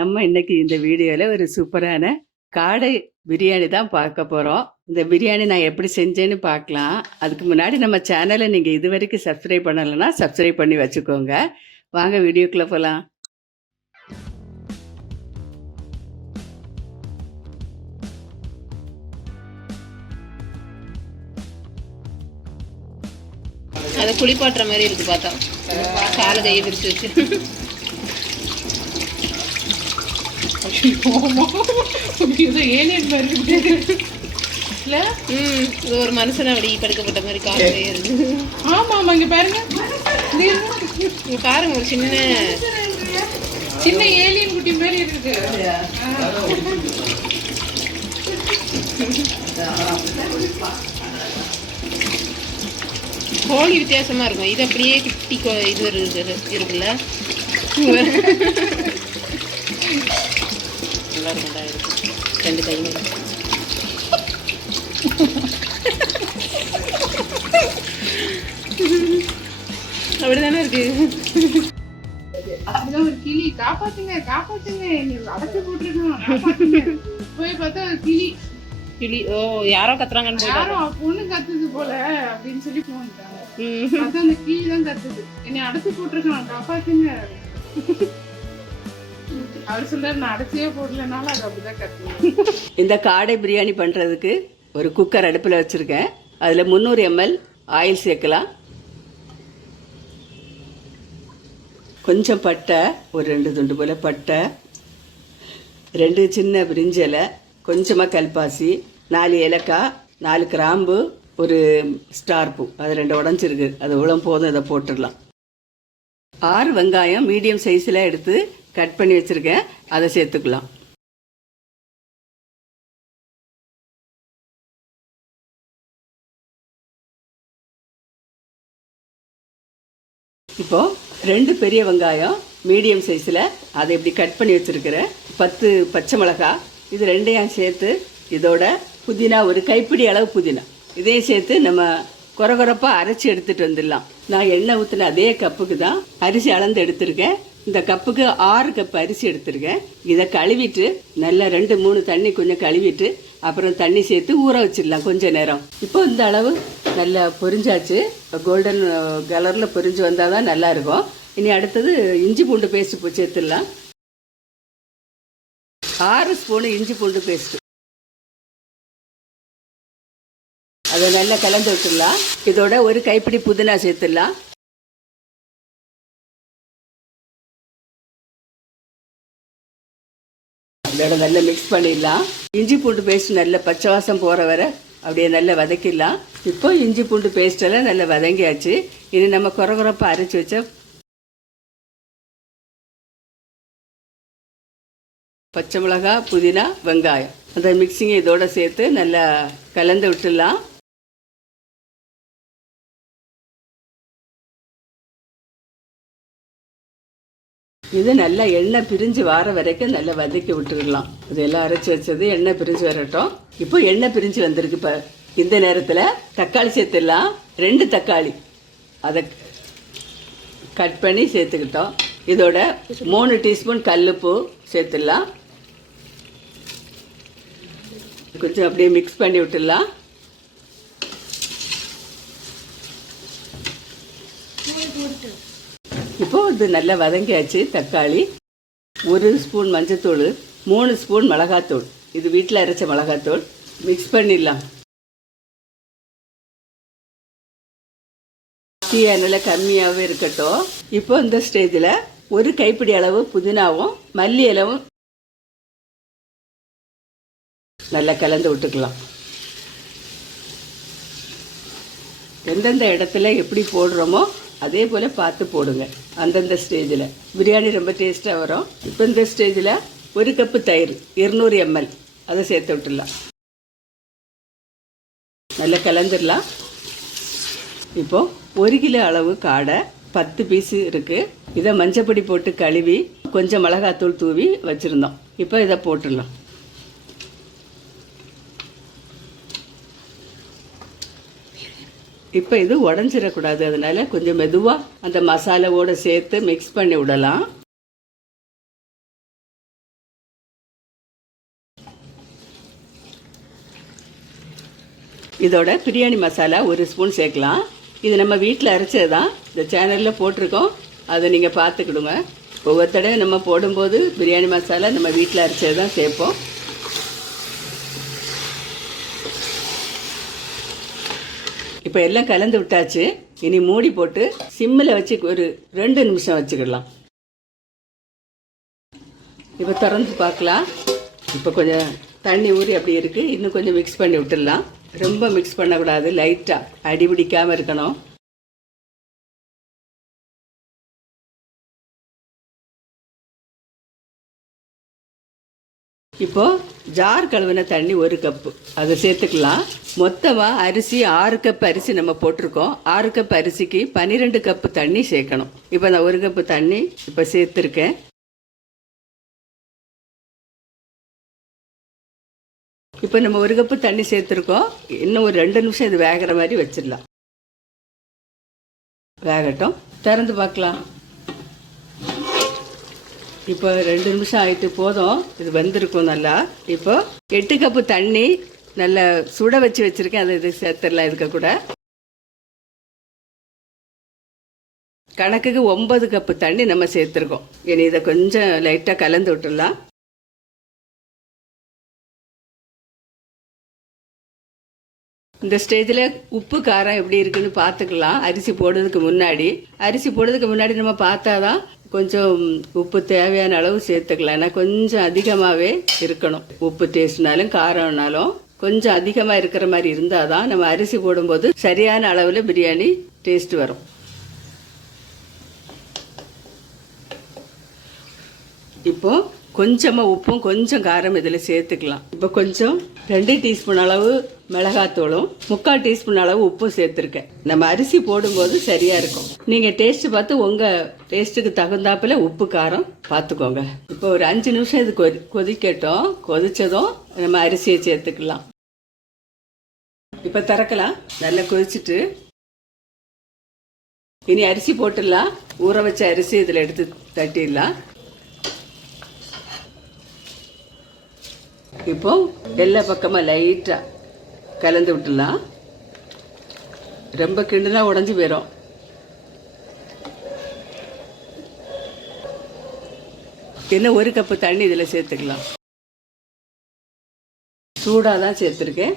நம்ம இன்னைக்கு இந்த வீடியோவில் ஒரு சூப்பரான காடை பிரியாணி தான் பார்க்க போகிறோம் இந்த பிரியாணி நான் எப்படி செஞ்சேன்னு பார்க்கலாம். அதுக்கு முன்னாடி நம்ம சேனலை நீங்கள் இது வரைக்கும் சப்ஸ்கிரைப் பண்ணலைன்னா சப்ஸ்கிரைப் பண்ணி வச்சுக்கோங்க. வாங்க வீடியோக்குள்ளே போகலாம் அதை குளிப்பாட்டுற மாதிரி இருக்கு பார்த்தா. காலை கையை விரிச்சு வச்சு. இல்ல ம் இது ஒரு மனுஷனை அப்படி படுக்கப்பட்ட மாதிரி காலை இருக்கு ஆமா ஆமா இங்க பாருங்க இது இங்க பாருங்க ஒரு சின்ன சின்ன ஏலியன் குட்டி மாதிரி இருக்கு கோழி வித்தியாசமா இருக்கும் இது அப்படியே குட்டி இது இருக்குது இருக்குல்ல நல்லா இருக்கும்டா இது. ரெண்டு கை மேல. அப்படிதானே இருக்கு? அப்படிதான் ஒரு கிளி. காப்பாத்துங்க காப்பாத்துங்க. என்னை அடைச்சு போட்டுருக்கோம் போய் பார்த்தா கிளி. கிளி. ஓ யாரோ கத்துறாங்கன்னு அவ பொண்ணு கத்துது போல அப்படின்னு சொல்லி போன்ட்டாங்க அந்த கிளி தான் கத்துது. என்னை அடைச்சு போட்டிருக்கான் காப்பாத்துங்க. அவர் சொல்றாரு நான் அடைச்சே அது அப்படிதான் இந்த காடை பிரியாணி பண்ணுறதுக்கு ஒரு குக்கர் அடுப்பில் வச்சுருக்கேன். அதில் முந்நூறு எம்எல் ஆயில் சேர்க்கலாம். கொஞ்சம் பட்டை ஒரு ரெண்டு துண்டு போல் பட்டை ரெண்டு சின்ன பிரிஞ்சலை கொஞ்சமாக கல்பாசி நாலு ஏலக்காய் நாலு கிராம்பு ஒரு ஸ்டார் பூ. அது ரெண்டு உடஞ்சிருக்கு. அது உளம் போதும் இதை போட்டுடலாம். ஆறு வெங்காயம் மீடியம் சைஸில் எடுத்து கட் பண்ணி வச்சுருக்கேன். அதை சேர்த்துக்கலாம். இப்போ ரெண்டு பெரிய வெங்காயம் மீடியம் சைஸில் அதை இப்படி கட் பண்ணி வச்சுருக்கிறேன். பத்து பச்சை மிளகாய் இது ரெண்டையும் சேர்த்து இதோட புதினா ஒரு கைப்பிடி அளவு புதினா. இதையும் சேர்த்து நம்ம குறகுறப்பாக அரைச்சி எடுத்துகிட்டு வந்துடலாம். நான் எண்ணெய் ஊற்றின அதே கப்புக்கு தான் அரிசி அளந்து எடுத்திருக்கேன். இந்த கப்புக்கு ஆறு கப் அரிசி எடுத்துருக்கேன். இதை கழுவிட்டு நல்லா ரெண்டு மூணு தண்ணி கொஞ்சம் கழுவிட்டு அப்புறம் தண்ணி சேர்த்து ஊற வச்சிடலாம் கொஞ்ச நேரம். இப்போ இந்த அளவு நல்லா பொரிஞ்சாச்சு. கோல்டன் கலரில் பொரிஞ்சு வந்தால் தான் நல்லா இருக்கும் இனி அடுத்தது இஞ்சி பூண்டு பேஸ்ட் சேர்த்துடலாம். ஆறு ஸ்பூனு இஞ்சி பூண்டு பேஸ்ட்டு அதை நல்லா கலந்து விட்டுடலாம். இதோட ஒரு கைப்பிடி புதினா சேர்த்துடலாம். இதோட நல்லா மிக்ஸ் பண்ணிடலாம். இஞ்சி பூண்டு பேஸ்ட் நல்ல பச்சை வாசம் போகிற வரை அப்படியே நல்லா வதக்கிடலாம். இப்போ இஞ்சி பூண்டு பேஸ்டெல்லாம் நல்லா வதங்கியாச்சு. இது நம்ம குறகுறப்பாக அரைச்சி வச்ச பச்சை மிளகா புதினா வெங்காயம். அந்த மிக்சிங்கை இதோட சேர்த்து நல்லா கலந்து விட்டுடலாம். இது நல்லா எண்ணெய் பிரிஞ்சு வர வரைக்கும் நல்லா வதக்கி விட்டுடலாம் இதெல்லாம் அரைச்சி வச்சது எண்ணெய் பிரிஞ்சு வரட்டும். இப்போ எண்ணெய் பிரிஞ்சு வந்திருக்கு இப்போ. இந்த நேரத்தில் தக்காளி சேர்த்துடலாம். ரெண்டு தக்காளி. அதை கட் பண்ணி சேர்த்துக்கிட்டோம். இதோட மூணு டீஸ்பூன் கல்லுப்பு சேர்த்துடலாம். கொஞ்சம் அப்படியே மிக்ஸ் பண்ணி விட்டுடலாம். இப்போ நல்லா வதங்கியாச்சு தக்காளி ஒரு ஸ்பூன் மஞ்சத்தூள் மூணு ஸ்பூன் மிளகாத்தூள். இது வீட்டில் அரைச்ச மிளகாத்தூள். மிக்ஸ் பண்ணிடலாம். டீ நல்லா கம்மியாகவே இருக்கட்டும். இப்போ இந்த ஸ்டேஜில் ஒரு கைப்பிடி அளவு புதினாவும் மல்லி இலவும் நல்லா கலந்து விட்டுக்கலாம். எந்தெந்த இடத்துல எப்படி போடுறோமோ அதே போல் பார்த்து போடுங்க அந்தந்த ஸ்டேஜில் பிரியாணி ரொம்ப டேஸ்ட்டாக வரும். இப்போ இந்த ஸ்டேஜில் ஒரு கப்பு தயிர் இருநூறு எம்எல் அதை சேர்த்து விட்டுடலாம். நல்லா கலந்துடலாம். இப்போ ஒரு கிலோ அளவு காடை பத்து பீஸு இருக்குது இதை மஞ்சப்பொடி போட்டு கழுவி கொஞ்சம் மிளகாத்தூள் தூவி வச்சுருந்தோம். இப்போ இதை போட்டுடலாம். இப்போ இது உடஞ்சிடக்கூடாது. அதனால் கொஞ்சம் மெதுவாக அந்த மசாலாவோடு சேர்த்து மிக்ஸ் பண்ணி விடலாம். இதோட பிரியாணி மசாலா ஒரு ஸ்பூன் சேர்க்கலாம். இது நம்ம வீட்டில் அரைச்சது தான் இந்த சேனலில் போட்டிருக்கோம். அதை நீங்கள் பார்த்துக்கிடுங்க. ஒவ்வொரு தடவை நம்ம போடும்போது பிரியாணி மசாலா நம்ம வீட்டில் அரைச்சது தான் சேர்ப்போம். இப்போ எல்லாம் கலந்து விட்டாச்சு. இனி மூடி போட்டு சிம்மில் வச்சு ஒரு ரெண்டு நிமிஷம் வச்சுக்கிடலாம். இப்போ திறந்து பார்க்கலாம் இப்போ கொஞ்சம் தண்ணி ஊறி அப்படி இருக்குது இன்னும் கொஞ்சம் மிக்ஸ் பண்ணி விட்டுடலாம். ரொம்ப மிக்ஸ் பண்ணக்கூடாது. லைட்டாக அடி பிடிக்காமல் இருக்கணும். இப்போது ஜார் கழுவின தண்ணி ஒரு கப்பு. அதை சேர்த்துக்கலாம். மொத்தமாக அரிசி ஆறு கப் அரிசி நம்ம போட்டிருக்கோம். ஆறு கப் அரிசிக்கு பன்னிரெண்டு கப்பு தண்ணி சேர்க்கணும். இப்போ நான் ஒரு கப்பு தண்ணி இப்போ சேர்த்துருக்கேன். இப்போ நம்ம ஒரு கப்பு தண்ணி சேர்த்துருக்கோம். இன்னும் ஒரு ரெண்டு நிமிஷம் இது வேகிற மாதிரி வச்சிடலாம். வேகட்டும். திறந்து பார்க்கலாம். இப்போ ரெண்டு நிமிஷம் ஆயிட்டு போதும். இது வெந்திருக்கும் நல்லா. இப்போ எட்டு கப்பு தண்ணி நல்லா சுட வச்சு வச்சிருக்கேன். அதை இது சேர்த்துடலாம் இதுக்கு கூட. கணக்குக்கு ஒன்பது கப்பு தண்ணி நம்ம சேர்த்துருக்கோம். இனி இதை கொஞ்சம் லைட்டாக கலந்து விட்டுடலாம். இந்த ஸ்டேஜில் உப்பு காரம் எப்படி இருக்குன்னு பார்த்துக்கலாம். அரிசி போடுறதுக்கு முன்னாடி. அரிசி போடுறதுக்கு முன்னாடி நம்ம பார்த்தா தான் கொஞ்சம் உப்பு தேவையான அளவு சேர்த்துக்கலாம். ஏன்னா கொஞ்சம் அதிகமாகவே இருக்கணும். உப்பு டேஸ்ட்னாலும் காரம்னாலும் கொஞ்சம் அதிகமாக இருக்கிற மாதிரி இருந்தால் தான் நம்ம அரிசி போடும்போது சரியான அளவில் பிரியாணி டேஸ்ட் வரும். இப்போது கொஞ்சமாக உப்பும் கொஞ்சம் காரம் இதில் சேர்த்துக்கலாம். இப்போ கொஞ்சம் ரெண்டு டீஸ்பூன் அளவு மிளகாத்தூளும் முக்கால் டீஸ்பூன் அளவு உப்பும் சேர்த்துருக்கேன். நம்ம அரிசி போடும்போது சரியாக இருக்கும். நீங்கள் டேஸ்ட்டு பார்த்து உங்கள் டேஸ்ட்டுக்கு தகுந்தாப்பில் உப்பு காரம் பார்த்துக்கோங்க. இப்போ ஒரு அஞ்சு நிமிஷம் இது கொதி கொதிக்கட்டும். கொதித்ததும் நம்ம அரிசியை சேர்த்துக்கலாம். இப்போ திறக்கலாம். நல்லா கொதிச்சுட்டு. இனி அரிசி போட்டுடலாம். ஊற வச்ச அரிசி இதில் எடுத்து தட்டிடலாம். இப்போ எல்லா பக்கமாக லைட்டாக கலந்து விட்டுலாம் ரொம்ப கிண்டுனா உடஞ்சி போயிடும் இன்னும் ஒரு கப்பு தண்ணி இதில் சேர்த்துக்கலாம். சூடாக தான் சேர்த்துருக்கேன்.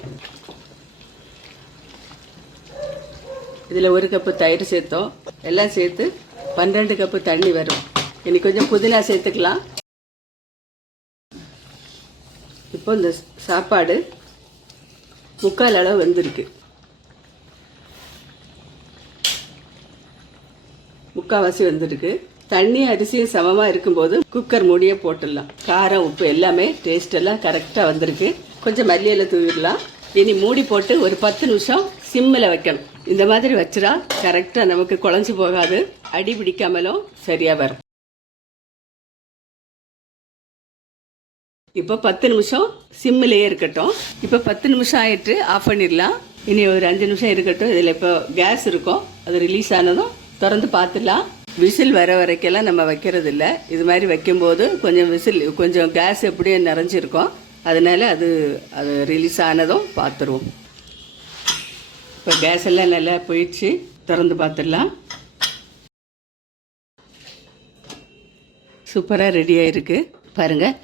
இதில் ஒரு கப்பு தயிர் சேர்த்தோம். எல்லாம் சேர்த்து பன்னெண்டு கப்பு தண்ணி வரும். இன்னைக்கு கொஞ்சம் புதினா சேர்த்துக்கலாம். இப்போ இந்த சாப்பாடு முக்கால் அளவு வந்திருக்கு. முக்கால்வாசி வந்திருக்கு. தண்ணி அரிசியும் சமமாக இருக்கும்போது குக்கர் மூடியே போட்டுடலாம். காரம் உப்பு எல்லாமே டேஸ்ட் எல்லாம் கரெக்டாக வந்திருக்கு. கொஞ்சம் மல்லியில் தூவிடலாம். இனி மூடி போட்டு ஒரு பத்து நிமிஷம் சிம்மில் வைக்கணும். இந்த மாதிரி வச்சிடா கரெக்டாக நமக்கு குழஞ்சி போகாது. அடி பிடிக்காமலும் சரியாக வரும். இப்போ பத்து நிமிஷம் சிம்மிலேயே இருக்கட்டும். இப்போ பத்து நிமிஷம் ஆயிட்டு ஆஃப் பண்ணிடலாம். இனி ஒரு அஞ்சு நிமிஷம் இருக்கட்டும். இதில் இப்போ கேஸ் இருக்கும். அது ரிலீஸ் ஆனதும் திறந்து பார்த்துடலாம். விசில் வர வரைக்கெல்லாம் நம்ம வைக்கிறது இல்லை. இது மாதிரி வைக்கும்போது கொஞ்சம் விசில் கொஞ்சம் கேஸ் எப்படியும் நிறைஞ்சிருக்கும். அதனால அது அது ரிலீஸ் ஆனதும் பார்த்துருவோம். இப்போ கேஸ் எல்லாம் நல்லா போயிடுச்சு. திறந்து பார்த்துடலாம். சூப்பராக ரெடி ஆயிருக்கு. பாருங்கள்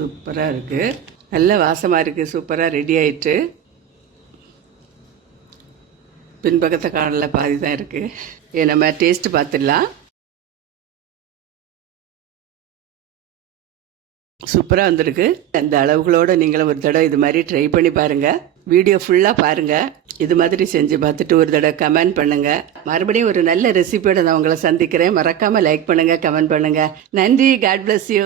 சூப்பராக இருக்குது நல்ல வாசமாக இருக்குது சூப்பராக ரெடி ஆயிட்டு. பின்பக்கத்தை காலில் பாதி தான் இருக்குது ஏ நம்ம டேஸ்ட்டு பார்த்துடலாம். சூப்பராக வந்திருக்கு. அந்த அளவுகளோடு நீங்களும் ஒரு தடவை இது மாதிரி ட்ரை பண்ணி பாருங்கள் வீடியோ ஃபுல்லாக பாருங்கள் இது மாதிரி செஞ்சு பார்த்துட்டு ஒரு தடவை கமெண்ட் பண்ணுங்கள் மறுபடியும் ஒரு நல்ல ரெசிபியோட நான் உங்களை சந்திக்கிறேன். மறக்காமல் லைக் பண்ணுங்கள் கமெண்ட் பண்ணுங்கள் நன்றி. God bless you